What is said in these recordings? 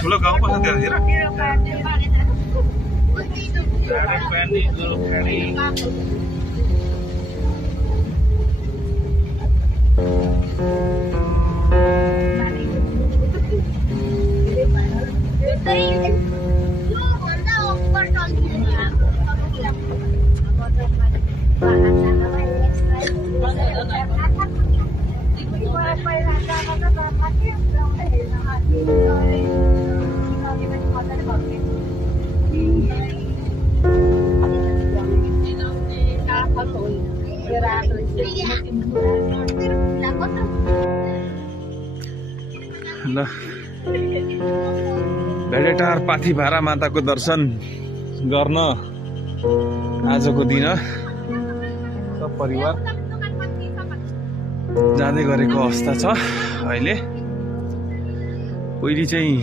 ठुलो गाउँ पर्छ त्यहाँतिर ल भेडेटार पाथिभारा माताको दर्शन गर्न आजको दिन सब परिवार जाँदै गरेको अवस्था छ। अहिले पहिले चाहिँ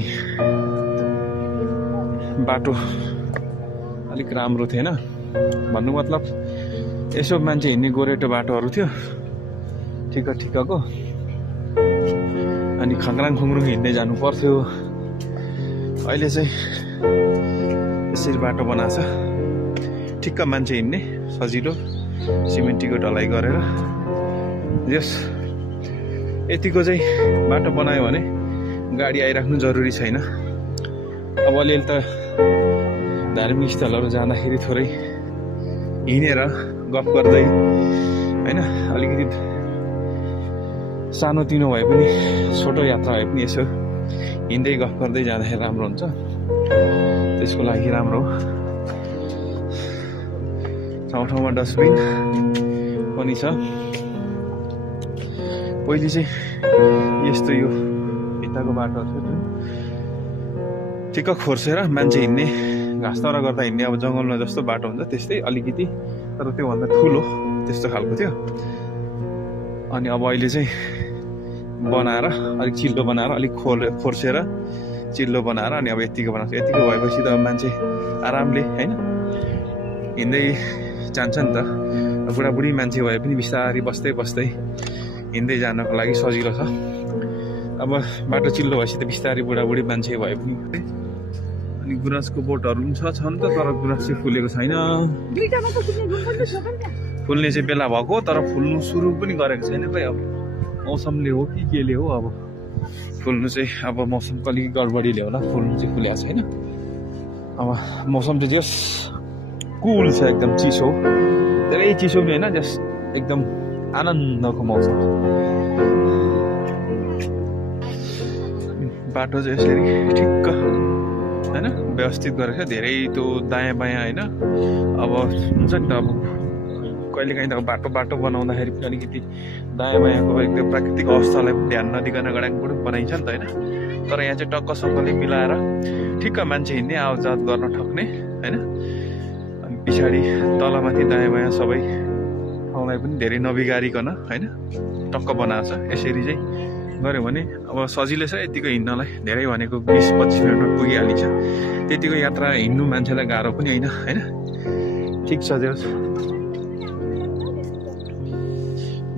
बाटो अलिक राम्रो थिएन, भन्नु मतलब यसो मान्छे हिँड्ने गोरेटो बाटोहरू थियो ठिक ठिकको, अनि खङ्ग्राङ खुङ्ग्रुङ हिँड्दै जानु पर्थ्यो। अहिले चाहिँ यसरी बाटो बनाएको छ, ठिक्क मान्छे हिँड्ने सजिलो। सिमेन्टीको ढलाइ गरेर यस यतिको चाहिँ बाटो बनायो भने गाडी आइराख्नु जरुरी छैन। अब अलिअलि त धार्मिक स्थलहरू जाँदाखेरि थोरै हिँडेर गफ गर्दै होइन, अलिकति सानोतिनो भए पनि छोटो यात्रा भए पनि यसो हिँड्दै गफ गर्दै जाँदाखेरि राम्रो हुन्छ। त्यसको लागि राम्रो हो। ठाउँ ठाउँमा डस्टबिन पनि छ। पहिले चाहिँ यस्तो यो भित्ताको बाटो थियो जुन ठिक्क खोर्सेर मान्छे हिँड्ने, घाँसतरा गर्दा हिँड्ने अब जङ्गलमा जस्तो बाटो हुन्छ त्यस्तै अलिकति, तर त्योभन्दा ठुलो त्यस्तो खालको थियो। अनि अब अहिले चाहिँ बनाएर अलिक चिल्लो बनाएर अलिक खोर्सेर चिल्लो बनाएर अनि अब यतिको बनाएको छ। यतिको भएपछि त मान्छे आरामले होइन हिँड्दै जान्छ नि त। बुढाबुढी मान्छे भए पनि बिस्तारै बस्दै बस्दै हिँड्दै जानको लागि सजिलो छ। अब बाटो चिल्लो भएपछि त बिस्तारै बुढाबुढी मान्छे भए पनि। अनि गुराँसको बोटहरू पनि छन् त, तर गुराँस चाहिँ फुलेको छैन। फुल्ने चाहिँ बेला भएको, तर फुल्नु सुरु पनि गरेको छैन खै। अब मौसमले हो कि केले हो, अब फुल्नु चाहिँ अब मौसमको अलिक गडबडीले होला, फुल्नु चाहिँ फुलेको छैन। अब मौसम चाहिँ जस कुल छ, एकदम चिसो, धेरै चिसो पनि होइन, जस एकदम आनन्दको मौसम। बाटो चाहिँ यसरी ठिक्क होइन व्यवस्थित गरेको छ, धेरै त्यो दायाँ बायाँ होइन। अब हुन्छ नि त, अब कहिलेकाहीँ त बाटो बाटो बनाउँदाखेरि पनि अलिकति दायाँ बायाँको एकदम प्राकृतिक अवस्थालाई पनि ध्यान नदिकन गडाङबाट बनाइन्छ नि त होइन। तर यहाँ चाहिँ टक्कसँगले मिलाएर ठिक्क मान्छे हिँड्ने आवतजात गर्न ठक्ने होइन। अनि पछाडि तलमाथि दायाँ बायाँ सबै ठाउँलाई पनि धेरै नबिगारिकन होइन टक्क बनाएको छ। यसरी चाहिँ गऱ्यो भने अब सजिलै छ। यतिको हिँड्नलाई धेरै भनेको 20-25 मिनटमा पुगिहालिन्छ। त्यतिको यात्रा हिँड्नु मान्छेलाई गाह्रो पनि होइन होइन, ठिक छ। त्यो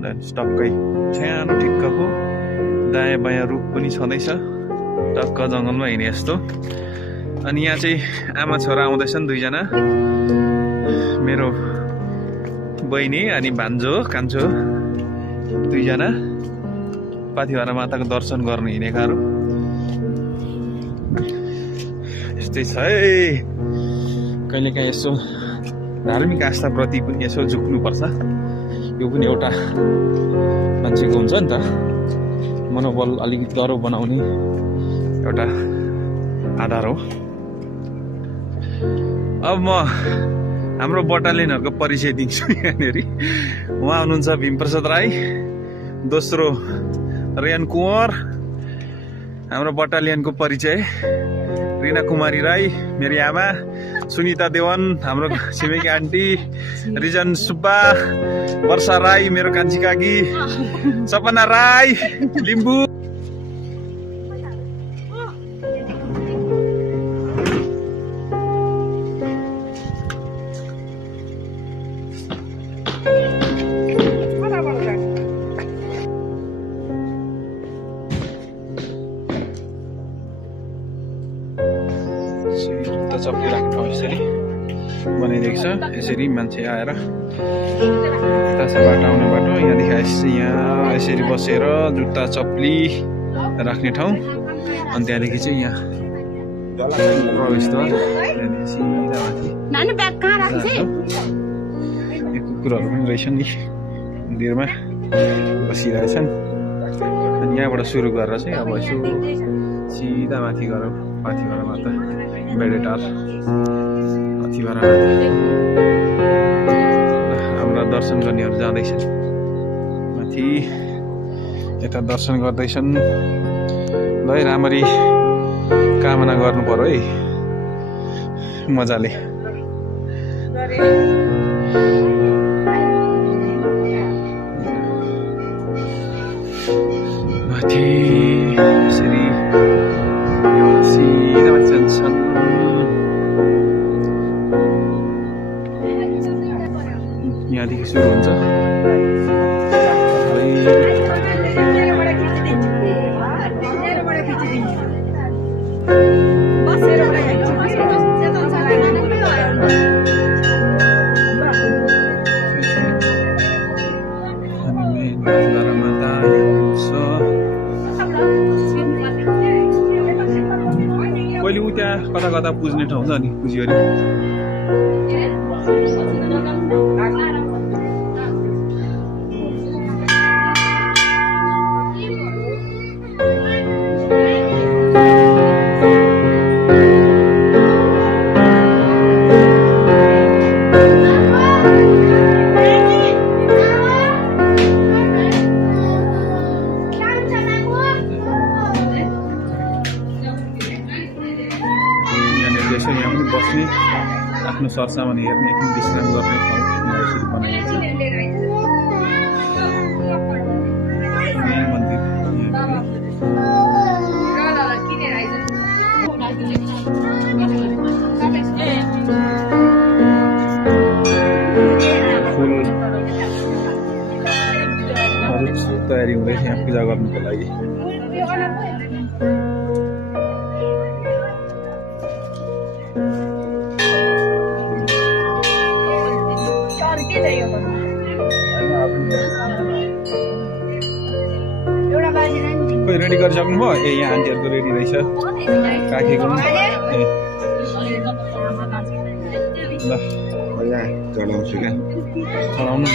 टक्कै सानो ठिक्कको दायाँ बायाँ रुख पनि छँदैछ, टक्क जङ्गलमा हिँडे जस्तो। अनि यहाँ चाहिँ आमा छोरा आउँदैछन् दुईजना, मेरो बहिनी अनि भान्जो कान्छो दुईजना पाथिभरा माताको दर्शन गर्नु हिँडेकाहरू। यस्तै छ है, कहिलेकाहीँ यसो धार्मिक आस्थाप्रति पनि यसो झुक्नुपर्छ। यो पनि एउटा मान्छेको हुन्छ नि त, मनोबल अलिकति दह्रो बनाउने एउटा आधार हो। अब म हाम्रो बटालियनहरूको परिचय दिन्छु यहाँनिर। उहाँ हुनुहुन्छ भीमप्रसाद राई, दोस्रो रेयन कुँवर। हाम्रो बटालियनको परिचय रिना कुमारी राई मेरी आमा, सुनिता देवन हाम्रो छिमेकी आन्टी, रिजन सुब्बा, वर्षा राई मेरो कान्छी काकी, सपना राई लिम्बू। चप्ली राख्ने ठाउँ यसरी बनाइदिएको छ। यसरी मान्छे आएर बाटो आउने बाटो यहाँदेखि यहाँ यसरी बसेर जुत्ता चप्ली राख्ने ठाउँ। अनि त्यहाँदेखि चाहिँ यहाँ प्रवेशद्वार, सिधा माथि कुकुरहरू पनि रहेछन् नि मन्दिरमा बसिरहेछन्। अनि यहाँबाट सुरु गरेर चाहिँ अब यसो सिधा माथि गएर पाथिभरा माता बेडेटार पाथिभरा हाम्रा दर्शन गर्नेहरू जाँदैछन् माथि, यता दर्शन गर्दैछन्। ल राम्ररी कामना गर्नु पर्यो है मजाले। माथि यसरी सिधा माथि जान्छन्। यहाँदेखि सुरु हुन्छ। अहिले ऊ त्यहाँ कता कता पुज्ने ठाउँ छ नि पुज्यो अरे आफ्नो सरसामान हेर्ने एकदिन विश्राम गर्ने ठाउँ यसरी बनाइएको छ मेन मन्दिर फुलहरू तयारी हुँदैछ यहाँ पूजा गर्नुको लागि कोही रेडी गरिसक्नुभयो ए यहाँ आन्टीहरूको रेडी रहेछ काकीको ल यहाँ चढाउँछु क्या चढाउनु न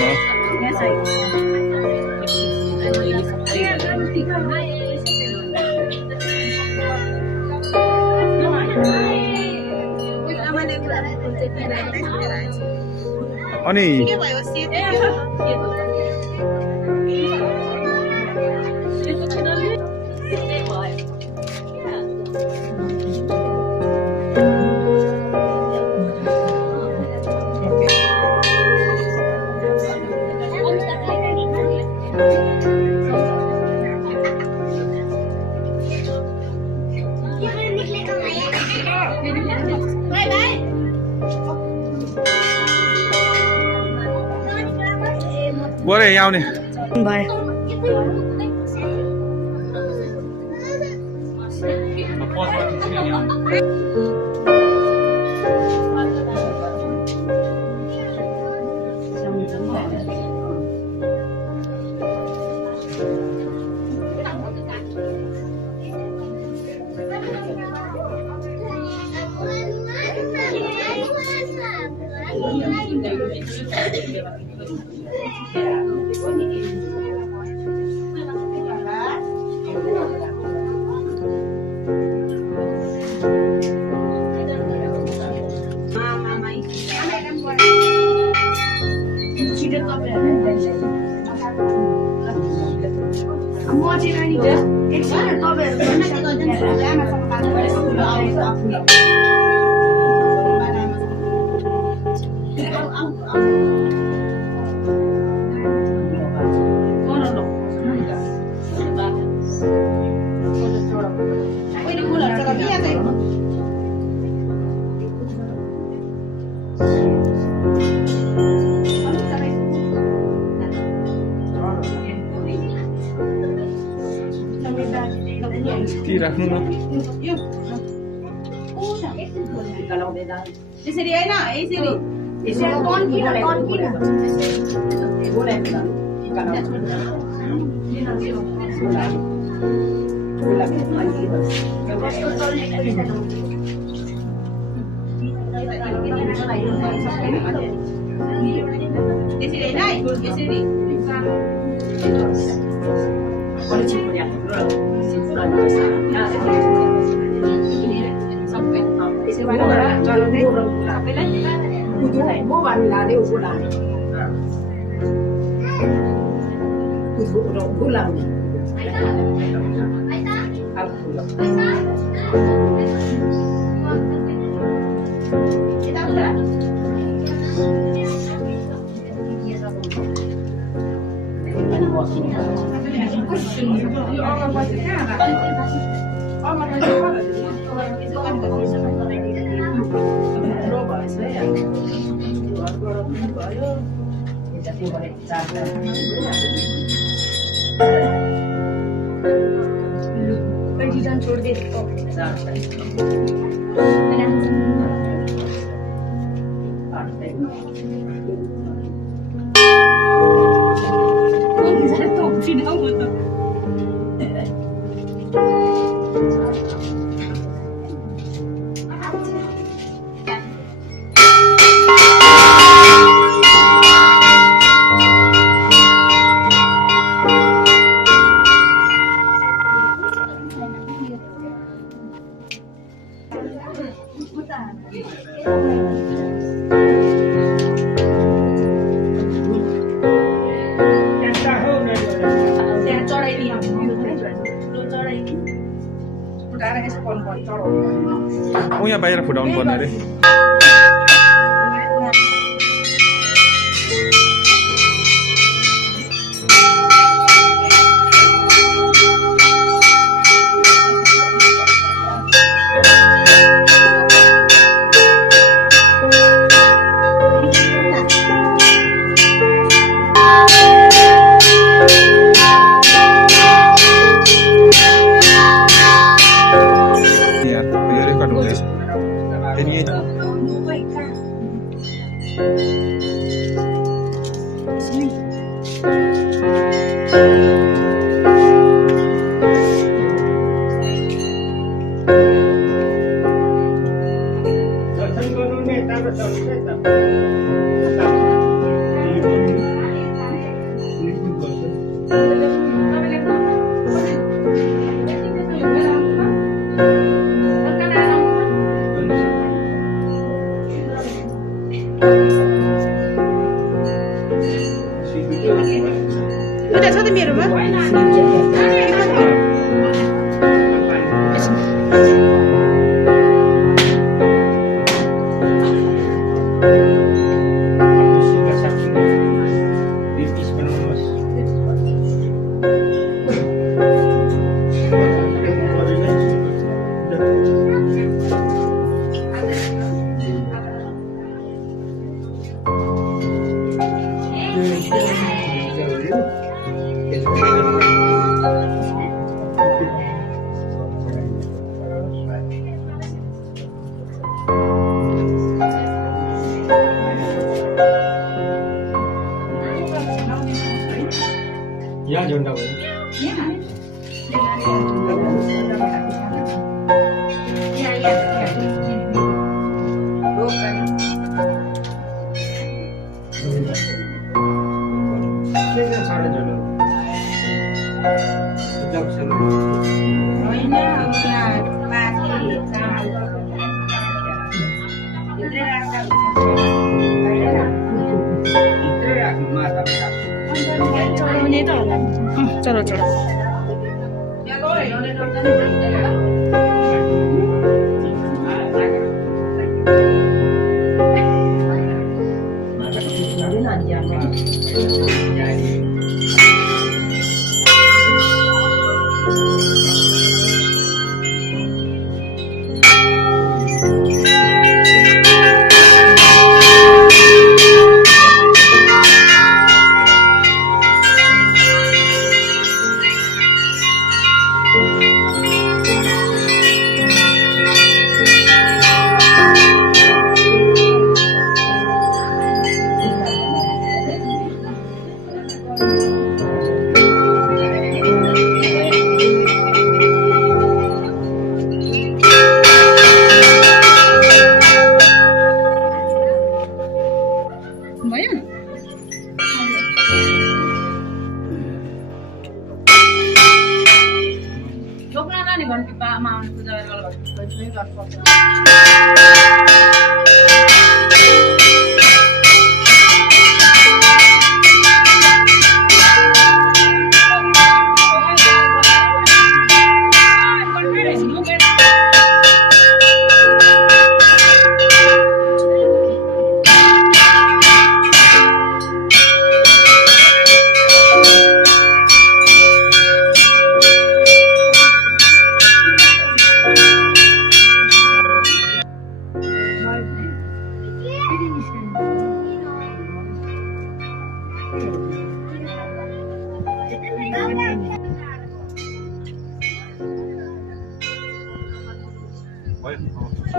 अनि बोरे यहाँ आउने राख्नु न यसरी हैन यसरी यसरी कन किन छोड़ दे त्यहाँ चढाइदियो उठाएर यसो गर्नुपर्छ चढाउनु यहाँ बाहिर फुटाउनु पर्ने अरे उता छ त मेरोमा यहाँ झन्डा भयो चलो चलो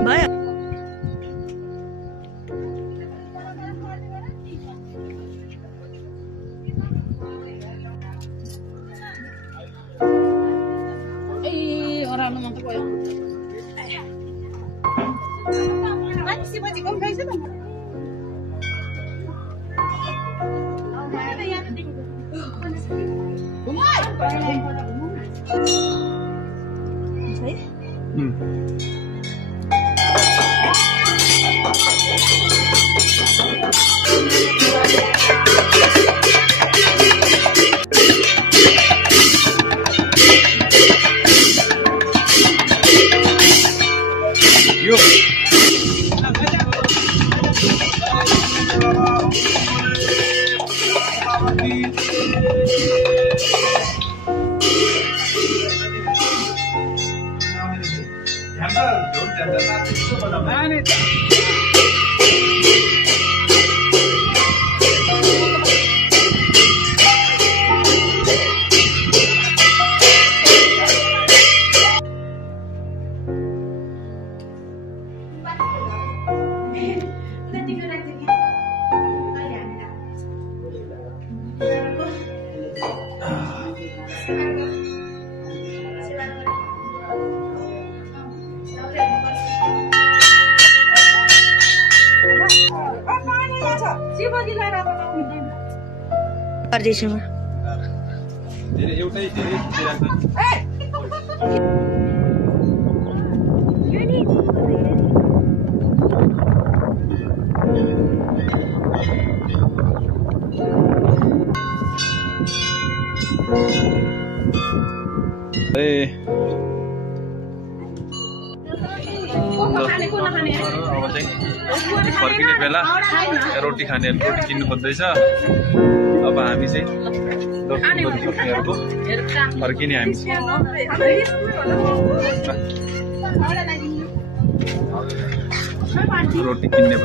भयो ए ओराल्नु मात्र भयो मान्छे बजी कम खाइछ त यो गर्दैछु म धेरै एउटै धेरै खिचिरहेको ए अब चाहिँ फर्किने बेला रोटी खानेहरू रोटी किन्नु खोज्दैछ अब हामी चाहिँ दर्शनको फर्किने हामी रोटी किन्ने